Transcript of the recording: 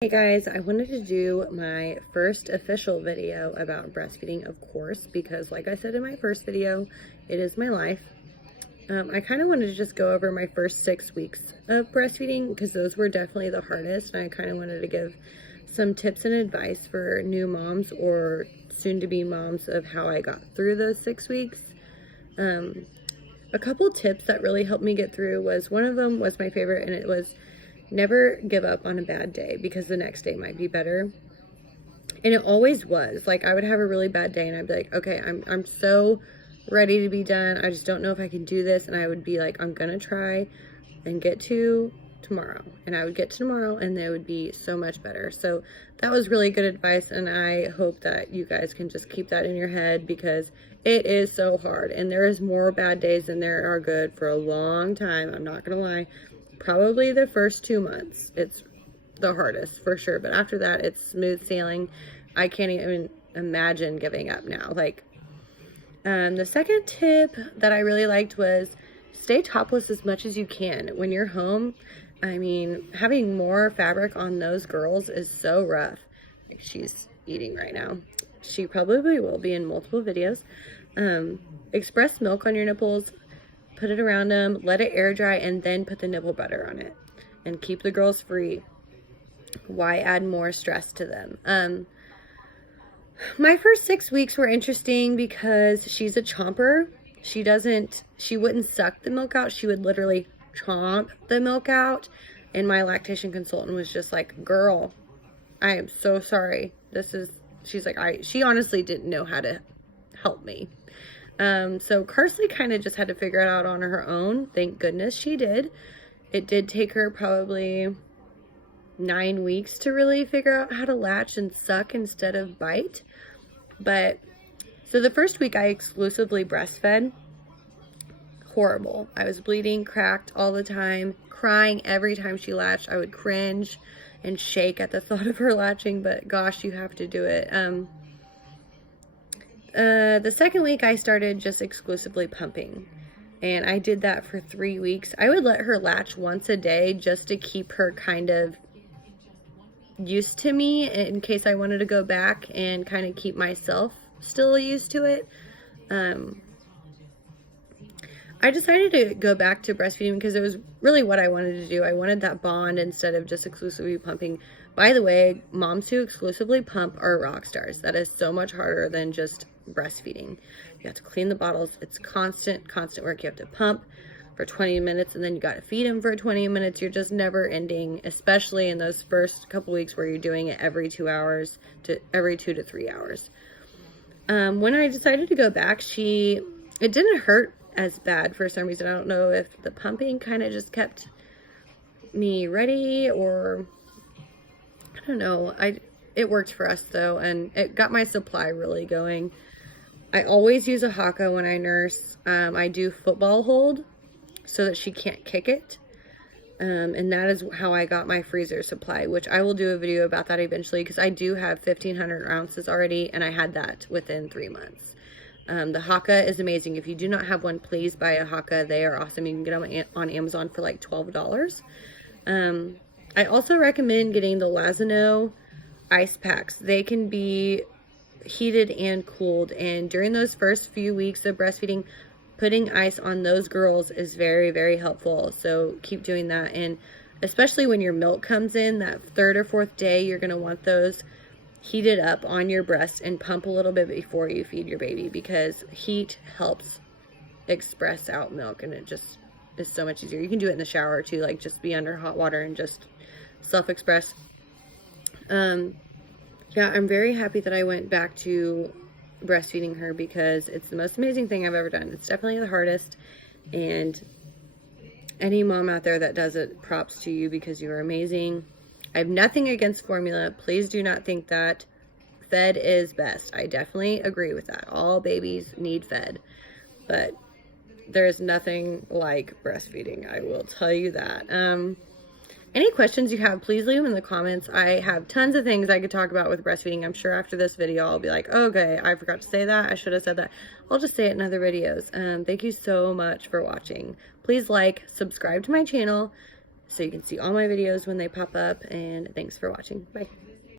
Hey guys, I wanted to do my first official video about breastfeeding, of course, because like I said in my first video, it is my life. I kind of wanted to just go over my first 6 weeks of breastfeeding because those were definitely the hardest, and I kind of wanted to give some tips and advice for new moms or soon-to-be moms of how I got through those 6 weeks. A couple tips that really helped me get through was, one of them was my favorite, and it was never give up on a bad day because the next day might be better. And it always was. Like, I would have a really bad day and I'd be like, okay, I'm so ready to be done. I just don't know if I can do this. And I would be like, I'm gonna try and get to tomorrow. And I would get to tomorrow and it would be so much better. So that was really good advice, and I hope that you guys can just keep that in your head because it is so hard. And there is more bad days than there are good for a long time. I'm not gonna lie. Probably the first 2 months, it's the hardest for sure. But after that, it's smooth sailing. I can't even imagine giving up now. The second tip that I really liked was stay topless as much as you can when you're home. I mean, having more fabric on those girls is so rough. She's eating right now. She probably will be in multiple videos. Express milk on your nipples. Put it around them, let it air dry, and then put the nipple butter on it. And keep the girls free. Why add more stress to them? My first 6 weeks were interesting because she's a chomper. She wouldn't suck the milk out. She would literally chomp the milk out. And my lactation consultant was just like, girl, I am so sorry. She's like, she honestly didn't know how to help me. So Carsley kind of just had to figure it out on her own. Thank goodness she did. It did take her probably 9 weeks to really figure out how to latch and suck instead of bite. But, so the first week I exclusively breastfed. Horrible. I was bleeding, cracked all the time, crying every time she latched. I would cringe and shake at the thought of her latching, but gosh, you have to do it. The second week I started just exclusively pumping, and I did that for 3 weeks. I would let her latch once a day just to keep her kind of used to me in case I wanted to go back and kind of keep myself still used to it. I decided to go back to breastfeeding because it was really what I wanted to do. I wanted that bond instead of just exclusively pumping. By the way, moms who exclusively pump are rock stars. That is so much harder than just breastfeeding. You have to clean the bottles. It's constant work. You have to pump for 20 minutes and then you got to feed them for 20 minutes. You're just never ending, especially in those first couple weeks where you're doing it every 2 to 3 hours. When I decided to go back, it didn't hurt as bad for some reason. I don't know if the pumping kind of just kept me ready, or I don't know. It worked for us though, and it got my supply really going. I always use a haka when I nurse. I do football hold so that she can't kick it. And that is how I got my freezer supply, which I will do a video about that eventually because I do have 1,500 ounces already, and I had that within 3 months. The haka is amazing. If you do not have one, please buy a haka. They are awesome. You can get them on Amazon for like $12. I also recommend getting the Lazano ice packs. They can be heated and cooled, and during those first few weeks of breastfeeding, putting ice on those girls is very, very helpful. So keep doing that, and especially when your milk comes in that 3rd or 4th day, you're going to want those heated up on your breast and pump a little bit before you feed your baby because heat helps express out milk, and it just is so much easier. You can do it in the shower too, like just be under hot water and just self-express. Yeah, I'm very happy that I went back to breastfeeding her because it's the most amazing thing I've ever done. It's definitely the hardest, and any mom out there that does it, props to you because you are amazing. I have nothing against formula. Please do not think that. Fed is best. I definitely agree with that. All babies need fed, but there is nothing like breastfeeding. I will tell you that. Any questions you have, please leave them in the comments. I have tons of things I could talk about with breastfeeding. I'm sure after this video, I'll be like, okay, I forgot to say that. I should have said that. I'll just say it in other videos. Thank you so much for watching. Please like, subscribe to my channel, so you can see all my videos when they pop up. And thanks for watching. Bye.